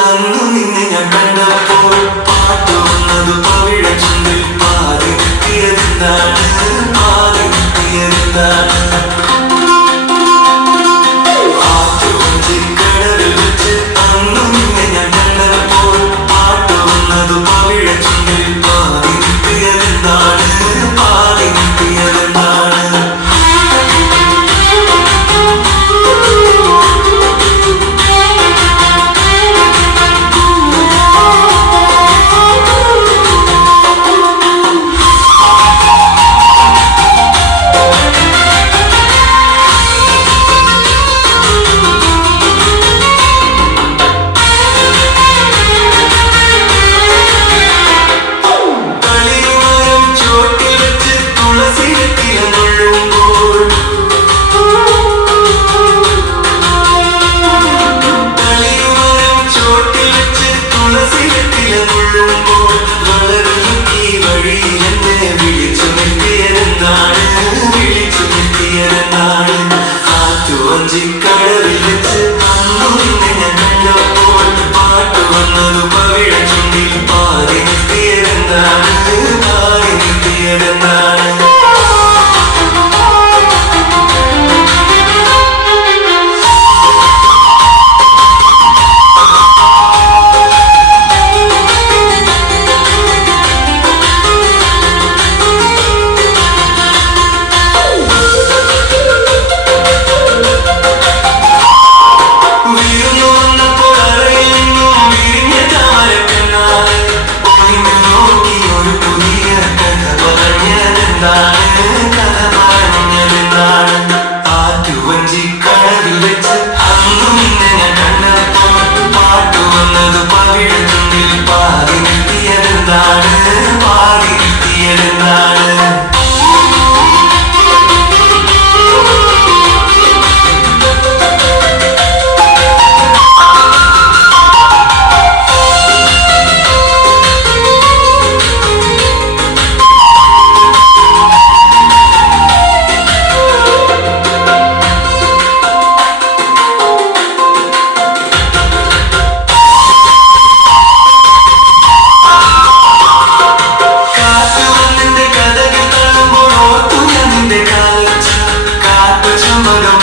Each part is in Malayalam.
അന്നു നിന്നെ ഞാൻ കണ്ടപ്പോൾ പാട്ടു വന്നത് പവിഴ ചുണ്ടിൽ പാതി കിട്ടിയതെന്താണ് പാതി കിട്ടിയതെന്താണ് ആറ്റുവഞ്ചിക്കടവിൽ വെച്ച് അന്നു നിന്നെ ഞാൻ കണ്ടപ്പോൾ പാട്ടു വന്നത് പവിഴ ചുണ്ടിൽ പാതി കിട്ടിയതെന്താണ് പാതി കിട്ടിയതെന്താണ് ആറ്റുവഞ്ചിക്കടവിൽ വെച്ച് അന്നു നിന്നെ ഞാൻ കണ്ടപ്പോൾ പാട്ടു വന്നത് പവിഴ ചുണ്ടിൽ പാതി നിർത്തിയതെന്താണ് പാതി നിർത്തിയതെന്താണ് ആറ്റുവഞ്ചിക്കടവിൽ വെച്ച് അന്നു നിന്നെ ഞാൻ കണ്ടപ്പോൾ പാട്ടു വന്നത് പവിഴ ചുണ്ടിൽ പാതി കിട്ടിയതെന്താണ് പാതി കിട്ടിയതെന്താണ്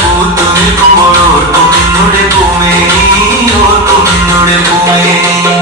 പൂത്തു നിൽക്കുമ്പോൾ ഓർക്കും നിന്നുടെ പൂമേനി ഓർക്കും നിന്നുടെ പൂമേനി